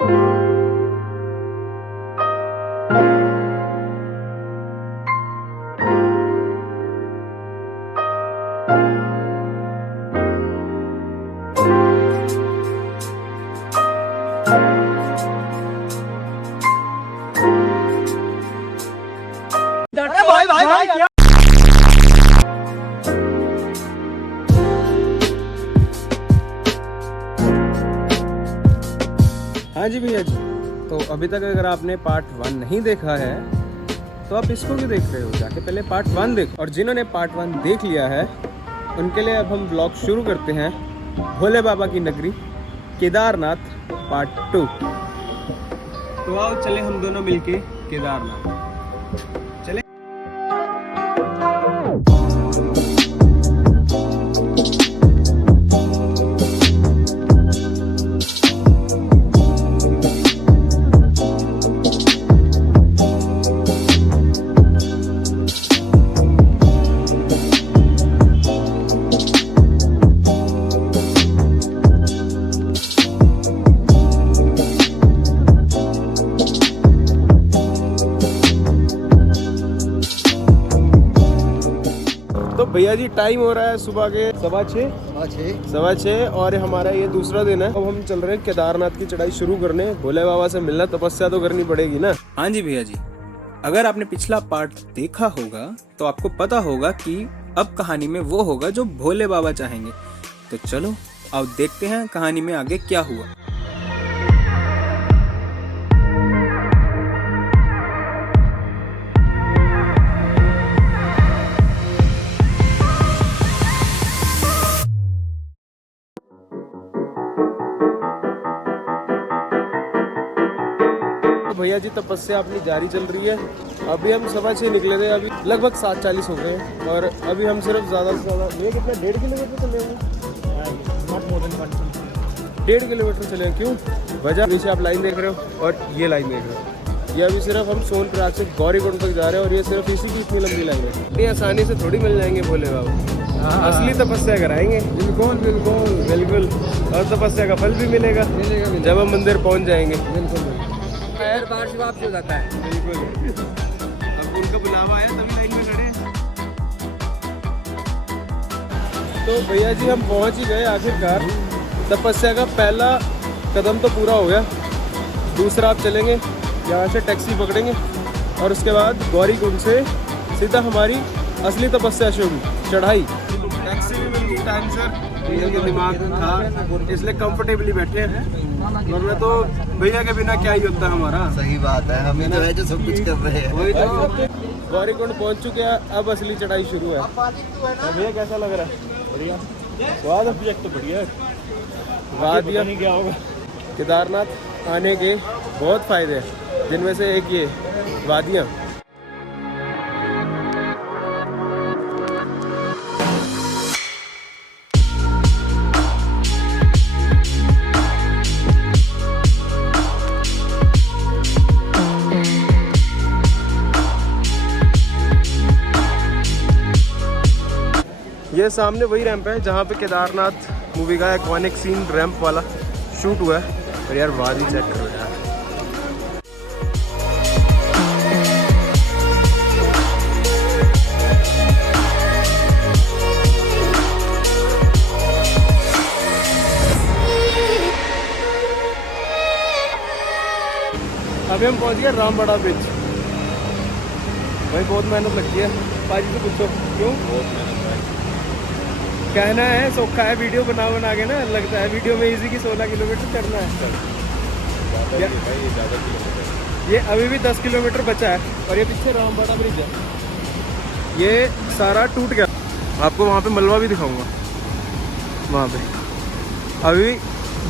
हाँ जी भैया जी, तो अभी तक अगर आपने पार्ट 1 नहीं देखा है तो आप इसको क्यों देख रहे हो? जाके पहले पार्ट 1 देखो। और जिन्होंने पार्ट 1 देख लिया है उनके लिए अब हम ब्लॉग शुरू करते हैं भोले बाबा की नगरी केदारनाथ पार्ट 2। तो आओ चले हम दोनों मिलके केदारनाथ चले। तो भैया जी टाइम हो रहा है सुबह के 6:15 और हमारा ये दूसरा दिन है। अब हम चल रहे हैं केदारनाथ की चढ़ाई शुरू करने। भोले बाबा से मिलना, तपस्या तो करनी पड़ेगी ना। हाँ जी भैया जी, अगर आपने पिछला पार्ट देखा होगा तो आपको पता होगा कि अब कहानी में वो होगा जो भोले बाबा चाहेंगे। तो चलो अब देखते हैं कहानी में आगे क्या हुआ। भैया जी तपस्या अपनी जारी चल रही है। अभी हम 6:15 निकले थे, अभी लगभग 7:40 हो गए हैं और अभी हम सिर्फ ज़्यादा से ज़्यादा ये कितना 1.5 किलोमीटर चले होंगे, 1.5 किलोमीटर चले हैं। क्यों वजह? नीचे आप लाइन देख रहे हो और ये लाइन देख रहे हो। ये अभी सिर्फ हम सोनप्रयाग से गौरीकुंड तक जा रहे हैं और ये सिर्फ इसी की इतनी लंबी लाइन है। इतनी आसानी से थोड़ी मिल जाएंगे भोले बाबा, असली तपस्या कराएंगे। बिल्कुल बिल्कुल बिल्कुल, और तपस्या का फल भी मिलेगा जब हम मंदिर पहुँच जाएंगे। पैर बार से वापस हो जाता है। बिल्कुल, अब उनका बुलावा आया तभी लाइन में खड़े। तो भैया जी हम पहुंच ही गए आखिरकार। तपस्या का पहला कदम तो पूरा हो गया। दूसरा आप चलेंगे यहाँ से, टैक्सी पकड़ेंगे और उसके बाद गौरीकुंड से सीधा हमारी असली तपस्या शुरू, चढ़ाई। टैक्सी भी मिल गई टाइम से, भैया के दिमाग था इसलिए कंफर्टेबली बैठे हैं, वरना तो भैया के बिना क्या ही होता हमारा। सही बात है, हमें तो है जो सब कुछ कर रहे हैं। वही तो, गौरीकुंड पहुंच चुके हैं, अब असली चढ़ाई शुरू है। तो भैया कैसा लग रहा है? बढ़िया स्वाद, ऑब्जेक्ट तो बढ़िया है। वादियाँ क्या होगा? केदारनाथ आने के बहुत फायदे हैं, जिनमें से एक ये वादियाँ। ये सामने वही रैंप है जहाँ पे केदारनाथ मूवी का आइकॉनिक सीन रैंप वाला शूट हुआ है। और यार वादी चेक करो यार, अभी हम पहुँच गए रामबड़ा ब्रिज। भाई बहुत मेहनत लगती है, पाजी से पूछो क्यों? बहुत मेहनत है। कहना है सौखा है, वीडियो बना के ना लगता है वीडियो में इजी की 16 किलोमीटर करना है। ये अभी भी 10 किलोमीटर बचा है और ये पीछे रामबड़ा ब्रिज है, ये सारा टूट गया। आपको वहाँ पे मलबा भी दिखाऊंगा। वहाँ पे अभी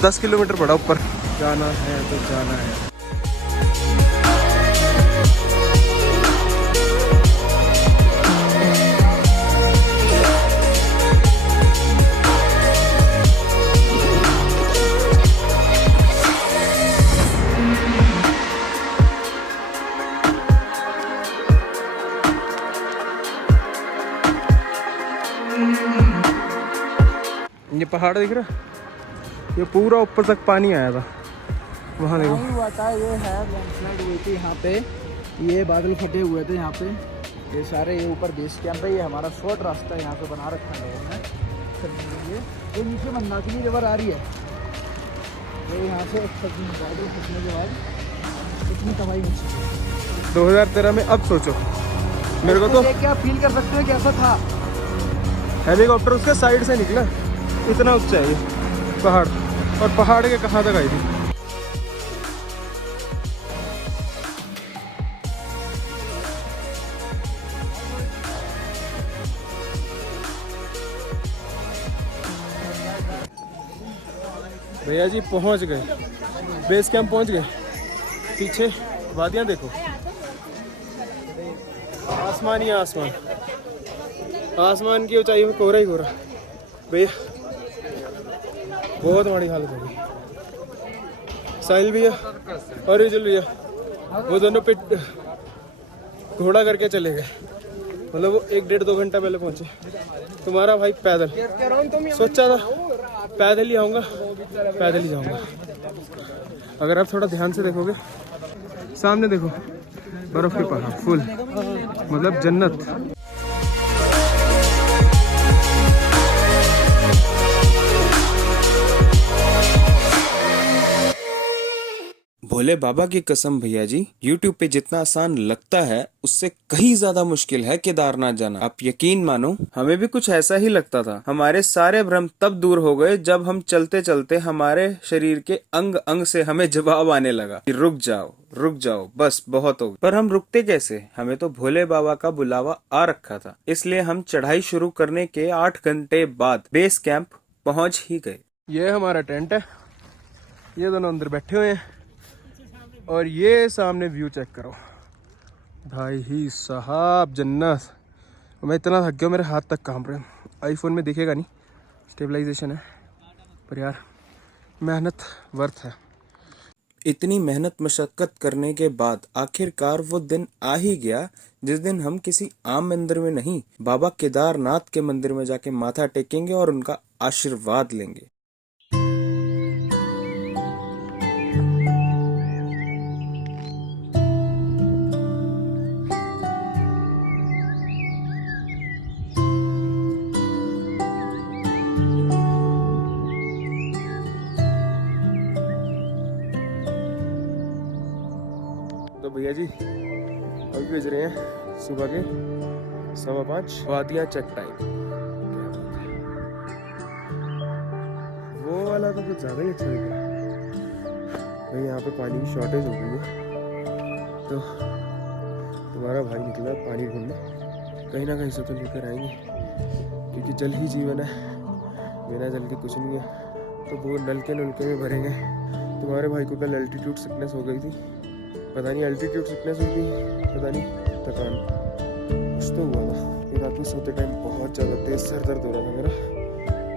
10 किलोमीटर पड़ा ऊपर जाना है, तो जाना है। ये पहाड़ दिख रहा है, ये पूरा ऊपर तक पानी आया था वहाँ देखो। नहीं हुआ था, ये है लैंडस्लाइड हुई थी यहाँ पे, ये बादल फटे हुए थे यहाँ पे, ये सारे, ये ऊपर बेस कैंप है, ये हमारा शॉर्ट रास्ता है यहाँ पे बना रखा है लोगों ने चलने के लिए। ये नीचे मंदाकिनी रिवर आ रही है, ये यहाँ से बादल फटने के बाद इतनी तबाही मची 2013 में। अब सोचो मेरे को तो क्या फील कर सकते हो कैसा था। हेलीकॉप्टर उसके साइड से निकला, इतना ऊंचा है ये पहाड़, और पहाड़ के कहाँ तक आई थी। भैया जी पहुंच गए, बेस कैंप पहुंच गए। पीछे वादियां देखो, आसमान ही आसमान, आसमान की ऊंचाई में कोहरा ही कोहरा। भैया बहुत बड़ी हालत हो गई। साहिल भैया और रिजुल भैया वो दोनों पिट घोड़ा करके चले गए, मतलब वो 1-1.5-2 घंटा पहले पहुंचे। तुम्हारा भाई पैदल, सोचा था पैदल ही आऊँगा, पैदल ही जाऊँगा। अगर आप थोड़ा ध्यान से देखोगे सामने देखो बर्फ के पहाड़ फुल, मतलब जन्नत। भोले बाबा की कसम भैया जी, YouTube पे जितना आसान लगता है उससे कहीं ज्यादा मुश्किल है केदारनाथ जाना। आप यकीन मानो हमें भी कुछ ऐसा ही लगता था। हमारे सारे भ्रम तब दूर हो गए जब हम चलते चलते हमारे शरीर के अंग अंग से हमें जवाब आने लगा कि रुक जाओ बस बहुत हो गया। पर हम रुकते कैसे, हमें तो भोले बाबा का बुलावा आ रखा था। इसलिए हम चढ़ाई शुरू करने के 8 घंटे बाद बेस कैंप पहुंच ही गए। ये हमारा टेंट है, ये दोनों अंदर बैठे हुए हैं, और ये सामने व्यू चेक करो भाई ही साहब, जन्नत। मैं इतना थक गया, मेरे हाथ तक कांप रहे हैं। आईफोन में दिखेगा नहीं, स्टेबलाइजेशन है, पर यार मेहनत वर्थ है। इतनी मेहनत मशक्कत करने के बाद आखिरकार वो दिन आ ही गया जिस दिन हम किसी आम मंदिर में नहीं, बाबा केदारनाथ के मंदिर में जाके माथा टेकेंगे और उनका आशीर्वाद लेंगे। तो भैया जी अभी भेज रहे हैं सुबह के 5:15 वादियाँ चेक टाइम। वो वाला तो कुछ ज़्यादा ही अच्छा दिख रहा है भाई। यहाँ पे पानी की शॉर्टेज हो गई है, तो तुम्हारा भाई निकला पानी ढूंढने, कहीं ना कहीं से तो लेकर आएंगे, क्योंकि जल ही जीवन है, बिना जल के कुछ नहीं है। तो वो नलके में भरेंगे। तुम्हारे भाई को कल एल्टीट्यूड सिकनेस हो गई थी, पता नहीं एल्टीट्यूड सिकनेस हुई थी, पता नहीं थकान कुछ तो हुआ था। फिर रात में सोते टाइम बहुत ज़्यादा तेज सर दर्द हो रहा था मेरा,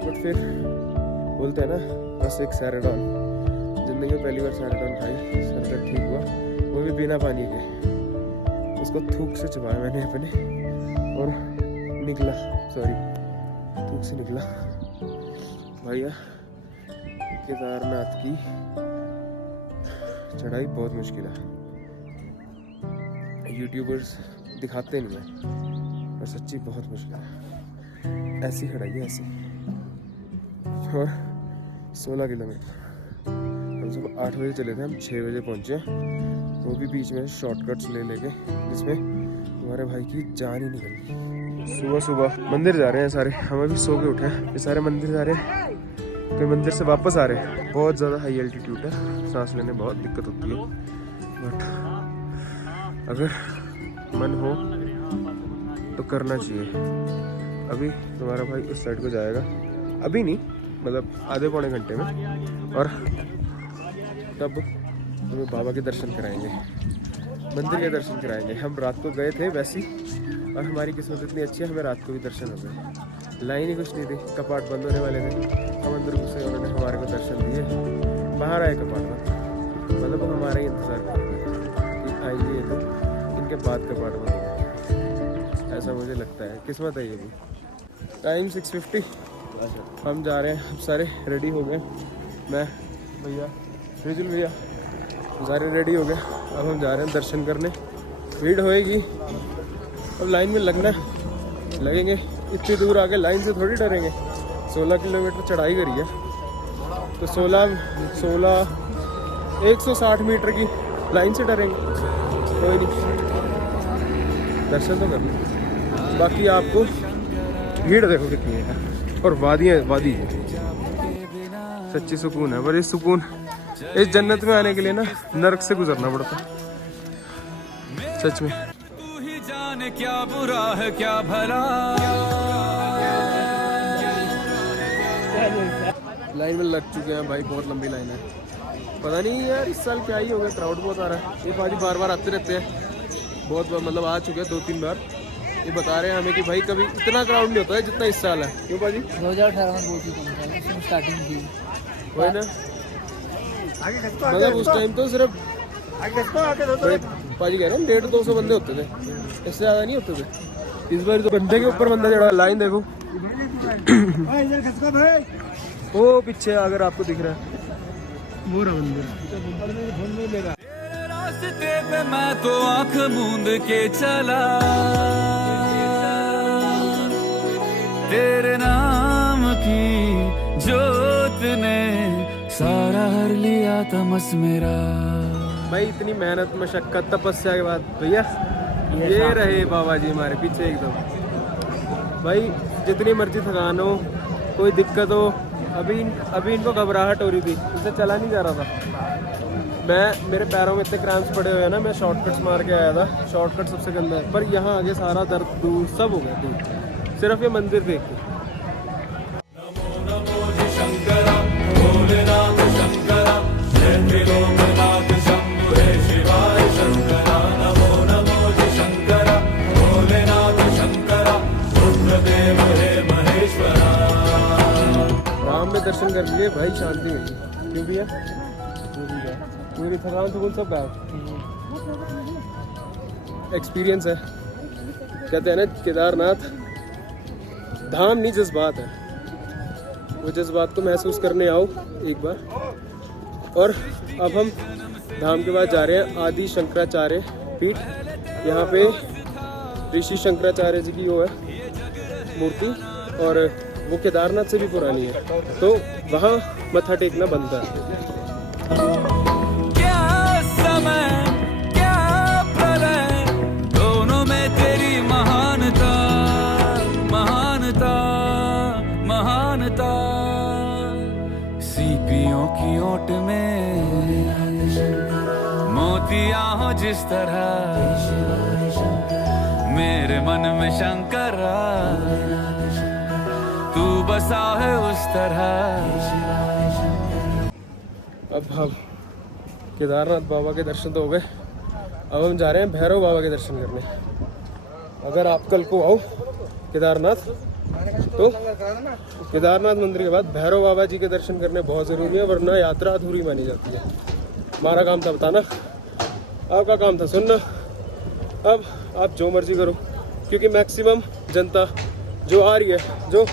बट फिर बोलते हैं ना बस एक सैराडॉन, ज़िंदगी में पहली बार सैराडॉन खाई, सर दर्द ठीक हुआ, वो भी बिना पानी के। उसको थूक से चबाया मैंने अपने, और निकला, सॉरी थूक से निकला। भैया केदारनाथ की चढ़ाई बहुत मुश्किल है, यूट्यूबर्स दिखाते नहीं हैं, और सच्ची बहुत मुश्किल है। ऐसी चढ़ाई है ऐसी, और 16 किलोमीटर। हम सुबह 8 बजे चले थे, हम 6 बजे पहुंचे, वो भी बीच में शॉर्टकट्स लेके, जिसमें हमारे भाई की जान ही निकल गई। सुबह मंदिर जा रहे हैं सारे, हम अभी सो के उठे हैं, ये सारे मंदिर जा रहे हैं, फिर मंदिर से वापस आ रहे हैं। बहुत ज़्यादा हाई एल्टीट्यूड है, सांस लेने बहुत दिक्कत होती है, बट अगर मन हो तो करना चाहिए। अभी तुम्हारा भाई उस साइड को जाएगा, अभी नहीं मतलब आधे पौने घंटे में, और तब तुम्हें बाबा के दर्शन कराएंगे, मंदिर के दर्शन कराएंगे। हम रात को गए थे वैसे ही, और हमारी किस्मत इतनी अच्छी है, हमें रात को भी दर्शन हो गए। लाइन ही कुछ नहीं थी, कपाट बंद होने वाले थे, हम अंदर घुसे, उन्होंने हमारे को दर्शन दिए, बाहर आए कपाट बंद, मतलब वो हमारा ही इंतज़ार कर रहे कि आएंगे ये तो, इनके बाद कपाट बंद होगा, ऐसा मुझे लगता है। किस्मत है ये भी। टाइम 6:50, हम जा रहे हैं, अब सारे रेडी हो गए, मैं भैया, रिजुल भैया सारे रेडी हो गए, अब हम जा रहे हैं दर्शन करने। भीड़ होएगी, अब लाइन में लगना है, लगेंगे। इतनी दूर आके लाइन से थोड़ी डरेंगे। 16 किलोमीटर चढ़ाई करी है, तो 160 मीटर की लाइन से डरेंगे? कोई नहीं, दर्शन तो करना। बाकी आपको भीड़ देखो कितनी है, और वादी है। सच्ची सुकून है, पर इस सुकून, इस जन्नत में आने के लिए ना नरक से गुजरना पड़ता है सच में। तू ही जाने क्या बुरा है क्या भला। लाइन में लग चुके हैं भाई, बहुत लंबी लाइन है। पता नहीं यार इस साल क्या ही हो गया, क्राउड बहुत आ रहा है। ये पाजी बार बार आते रहते हैं, बहुत बार मतलब आ चुके हैं 2-3 बार। ये बता रहे हैं हमें कि भाई कभी इतना क्राउड नहीं होता है जितना इस साल है। क्यों पाजी? 2018 में बहुत ही कम था, इसमें स्टार्टिंग थी। वही ना, मतलब उस टाइम तो सिर्फ पाजी कह रहे हैं 150-200 बंदे होते थे, इससे ज़्यादा नहीं होते थे। इस बार तो बंदे के ऊपर बंदा चढ़ा। लाइन देखो वो पीछे, अगर आपको दिख रहा है वो रहा मंदिर। तेरे रास्ते पे मैं तो आंख मूंद के चला, तेरे नाम की जोत ने सारा हर लिया तमस मेरा। भाई इतनी मेहनत मशक्कत तपस्या के बाद भैया ये रहे बाबा जी हमारे पीछे एकदम। भाई जितनी मर्जी थकान हो, कोई दिक्कत हो, अभी इनको घबराहट हो रही थी, इससे चला नहीं जा रहा था। मेरे पैरों में इतने क्रैम्प्स पड़े हुए हैं ना, मैं शॉर्टकट्स मार के आया था। शॉर्टकट सबसे गंदा है, पर यहाँ आगे सारा दर्द दूर सब हो गया दूर, सिर्फ ये मंदिर देख के। राम में दर्शन कर लिए भाई, शांति मिली। क्यों भैया? पूरी थकान थकून सब गायब। एक्सपीरियंस है, कहते हैं ना केदारनाथ धाम नहीं जज्बात है। वो जज्बात को महसूस करने आओ एक बार। और अब हम धाम के बाद जा रहे हैं आदि शंकराचार्य पीठ। यहाँ पे ऋषि शंकराचार्य जी की वो है मूर्ति, और वो केदारनाथ से भी पुरानी है, तो वहाँ मत्था टेकना बनता है। क्या समय क्या प्रलय, दोनों में तेरी महानता महानता महानता। सीपियों की ओट में मोतियां हो जिस तरह, मेरे मन में शंकर तू बसा है उस तरह। अब हम केदारनाथ बाबा के दर्शन तो हो गए, अब हम जा रहे हैं भैरव बाबा के दर्शन करने। अगर आप कल को आओ केदारनाथ, तो केदारनाथ मंदिर के बाद भैरव बाबा जी के दर्शन करने बहुत ज़रूरी है, वरना यात्रा अधूरी मानी जाती है। हमारा काम था बताना, आपका काम था सुनना। अब आप जो मर्जी करो, क्योंकि मैक्सिमम जनता जो आ रही है, जो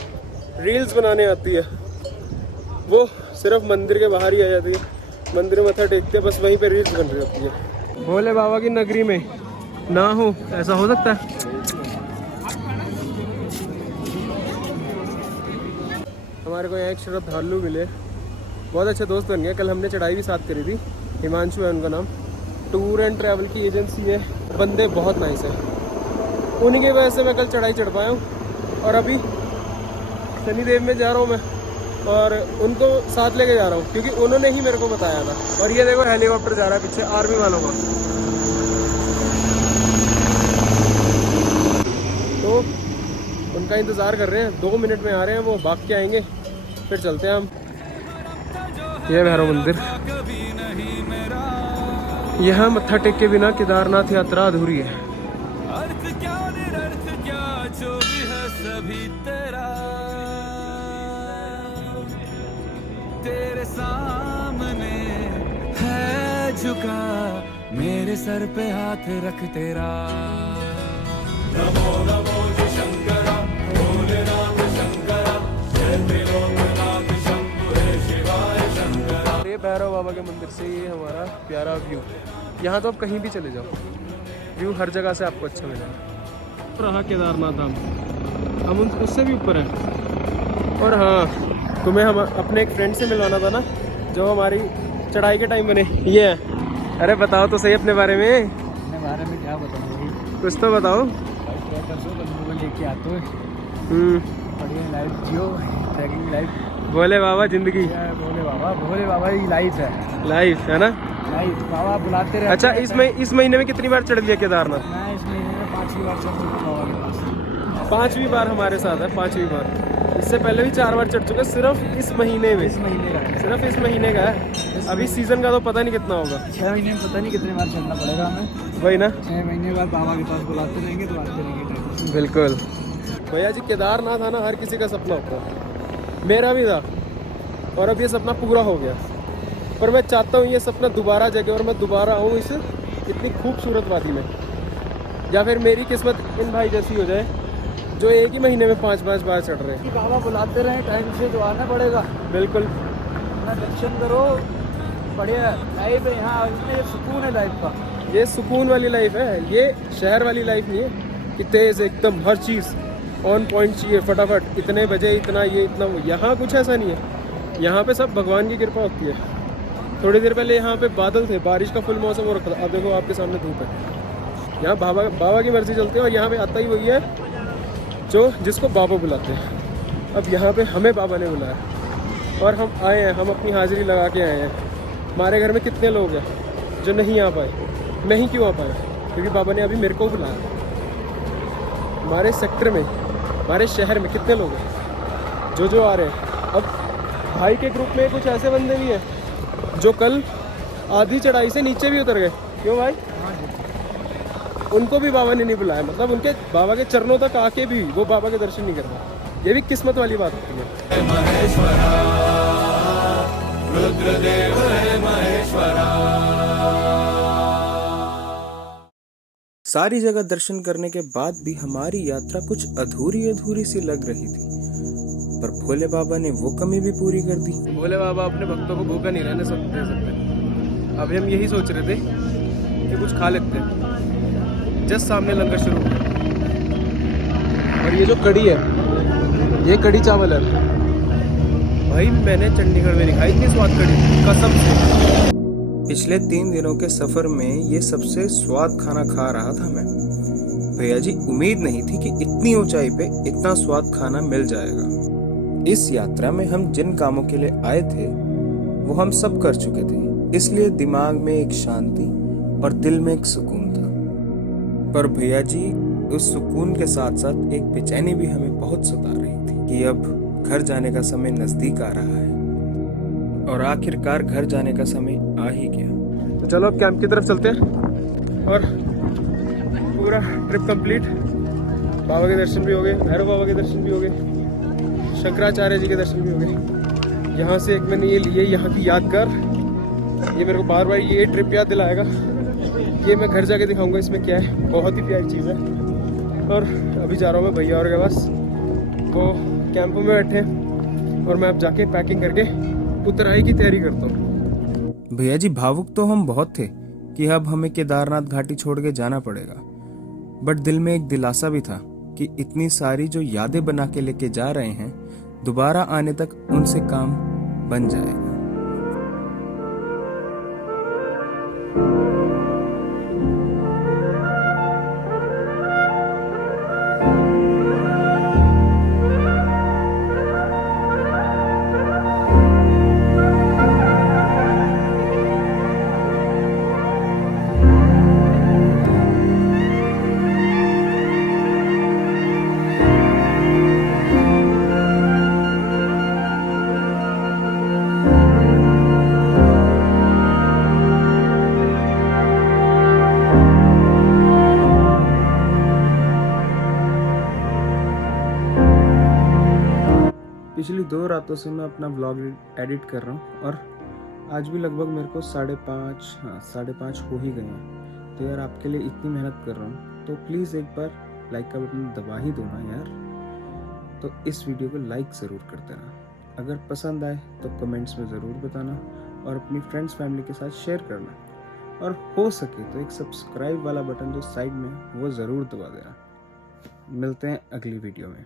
रील्स बनाने आती है, वो सिर्फ मंदिर के बाहर ही आ जाती है। मंदिर में मत्था टेकते बस वहीं पे रील्स बन रही होती है। भोले बाबा की नगरी में ना हो, ऐसा हो सकता है? हमारे को यहाँ एक श्रद्धालु मिले, बहुत अच्छे दोस्त बन गए। कल हमने चढ़ाई भी साथ करी थी, हिमांशु है उनका नाम। टूर एंड ट्रैवल की एजेंसी है, बंदे बहुत नाइस है। उन्हीं की वजह से मैं कल चढ़ाई चढ़ पाया हूँ। और अभी शनिदेव में जा रहा हूँ मैं, और उनको साथ लेके जा रहा हूँ क्योंकि उन्होंने ही मेरे को बताया था। और ये देखो हेलीकॉप्टर जा रहा है पीछे आर्मी वालों का, तो उनका इंतज़ार कर रहे हैं। 2 मिनट में आ रहे हैं वो, भाग के आएंगे, फिर चलते हैं हम। यह भैरव मंदिर, यहाँ मत्था टेक के बिना केदारनाथ यात्रा अधूरी है। अर्थ क्या निरर्थ क्या जो भी है सभी तेरा, तेरे सामने है झुका, मेरे सर पे हाथ रख तेरा। नमो नमो जी शंकरा, भोलेनाथ शंकरा, जय त्रिलोकनाथ शंभु हे शिवाय शंकरा। ये भैरव बाबा के मंदिर से ये हमारा प्यारा व्यू। यहाँ तो आप कहीं भी चले जाओ, व्यू हर जगह से आपको अच्छा मिलेगा। रहा केदारनाथ धाम, हम उससे भी ऊपर हैं। और हाँ, तुम्हें हम अपने एक फ्रेंड से मिलवाना था ना, जो हमारी चढ़ाई के टाइम बने। ये है। अरे बताओ तो सही अपने बारे में। अपने बारे में क्या बताऊँ, कुछ तो बताओ। लेके आते हो बढ़िया लाइफ जियो, ट्रैकिंग लाइफ। भोले बाबा जिंदगी, भोले बाबा ही लाइफ है। लाइफ है ना। लाइफ बाबा बुलाते रहते अच्छा, हैं। इस महीने में कितनी बार चढ़ लिया केदारनाथ? मैं इस महीने में 5वीं बार चढ़ चुका बाबा के पास। 5वीं बार हमारे साथ है, 5वीं बार। इससे पहले भी 4 बार चढ़ चुका, सिर्फ इस महीने में। इस महीने का है। सिर्फ इस महीने का है। अभी सीजन का तो पता नहीं कितना होगा। 6 महीने में पता नहीं कितने बार चढ़ना पड़ेगा हमें। वही ना। 6 महीने बाद बाबा के पास बुलाते रहेंगे तो आते रहेंगे। बिल्कुल भैया जी, केदारनाथ आना हर किसी का सपना होता है, मेरा भी था। और अब ये सपना पूरा हो गया। पर मैं चाहता हूँ ये सपना दोबारा जगे और मैं दोबारा आऊँ इस इतनी खूबसूरत वादी में। या फिर मेरी किस्मत इन भाई जैसी हो जाए जो एक ही महीने में 5-5 बार चढ़ रहे हैं। कि बाबा बुलाते रहे टाइम से तो आना पड़ेगा। बिल्कुल। अपना दर्शन करो, बढ़िया लाइफ है यहाँ। इसमें ये सुकून है लाइफ का। ये सुकून वाली लाइफ है, ये शहर वाली लाइफ नहीं है कि तेज़ एकदम हर चीज़ ऑन पॉइंट चाहिए, फटाफट इतने बजे इतना ये इतना वो। यहाँ कुछ ऐसा नहीं है। यहाँ पे सब भगवान की कृपा होती है। थोड़ी देर पहले यहाँ पे बादल थे, बारिश का फुल मौसम हो रखा था। अब देखो आपके सामने धूप है। यहाँ बाबा की मर्जी चलती है और यहाँ पे आता ही वही है जो जिसको बाबा बुलाते हैं। अब यहाँ पे हमें बाबा ने बुलाया और हम आए हैं, हम अपनी हाज़िरी लगा के आए हैं। हमारे घर में कितने लोग हैं जो नहीं आ पाए। नहीं क्यों आ पाए? क्योंकि बाबा ने अभी मेरे को बुलाया। हमारे सेक्टर में, हमारे शहर में कितने लोग हैं जो आ रहे हैं। अब भाई के ग्रुप में कुछ ऐसे बंदे भी हैं जो कल आधी चढ़ाई से नीचे भी उतर गए। क्यों भाई? उनको भी बाबा ने नहीं बुलाया, मतलब उनके बाबा के चरणों तक आके भी वो बाबा के दर्शन नहीं कर पाए। ये भी किस्मत वाली बात होती है। सारी जगह दर्शन करने के बाद भी हमारी यात्रा कुछ अधूरी सी लग रही थी, पर भोले बाबा ने वो कमी भी पूरी कर दी। भोले बाबा अपने भक्तों को भूखा नहीं रहने सकते। अभी हम यही सोच रहे थे कि कुछ खा लेते हैं। जस्ट सामने लंगर शुरू हुआ और ये जो कड़ी है, ये कड़ी चावल है भाई। मैंने चंडीगढ़ में नहीं खाई इतनी स्वाद कड़ी, कसम से। पिछले 3 दिनों के सफर में ये सबसे स्वाद खाना खा रहा था मैं। भैया जी, उम्मीद नहीं थी कि इतनी ऊंचाई पे इतना स्वाद खाना मिल जाएगा। इस यात्रा में हम जिन कामों के लिए आए थे वो हम सब कर चुके थे, इसलिए दिमाग में एक शांति और दिल में एक सुकून था। पर भैया जी, उस सुकून के साथ साथ एक बेचैनी भी हमें बहुत सता रही थी कि अब घर जाने का समय नजदीक आ रहा है। और आखिरकार घर जाने का समय आ ही गया। तो चलो अब कैंप की तरफ चलते हैं और पूरा ट्रिप कंप्लीट। बाबा के दर्शन भी हो गए, भैरव बाबा के दर्शन भी हो गए, शंकराचार्य जी के दर्शन भी हो गए। यहाँ से एक मैंने ये लिए यहाँ की यादगार, ये मेरे को बार बार ये ट्रिप याद दिलाएगा। ये मैं घर जाके दिखाऊंगा इसमें क्या है, बहुत ही प्यारी चीज़ है। और अभी जा रहा हूँ मैं भैया और के पास, वो कैंप में बैठे हैं और मैं अब जाके पैकिंग करके उतराई की तैयारी करता हूँ। भैया जी, भावुक तो हम बहुत थे कि अब हमें केदारनाथ घाटी छोड़ के जाना पड़ेगा, बट दिल में एक दिलासा भी था कि इतनी सारी जो यादें बना के लेके जा रहे हैं, दोबारा आने तक उनसे काम बन जाएगा। पिछली 2 रातों से मैं अपना व्लॉग एडिट कर रहा हूँ और आज भी लगभग मेरे को 5:30 हो ही गए हैं। तो यार, आपके लिए इतनी मेहनत कर रहा हूँ तो प्लीज़ एक बार लाइक का बटन दबा ही दो ना यार। तो इस वीडियो को लाइक ज़रूर कर देना। अगर पसंद आए तो कमेंट्स में ज़रूर बताना और अपनी फ्रेंड्स फैमिली के साथ शेयर करना, और हो सके तो एक सब्सक्राइब वाला बटन जो साइड में है वो ज़रूर दबा देना। मिलते हैं अगली वीडियो में।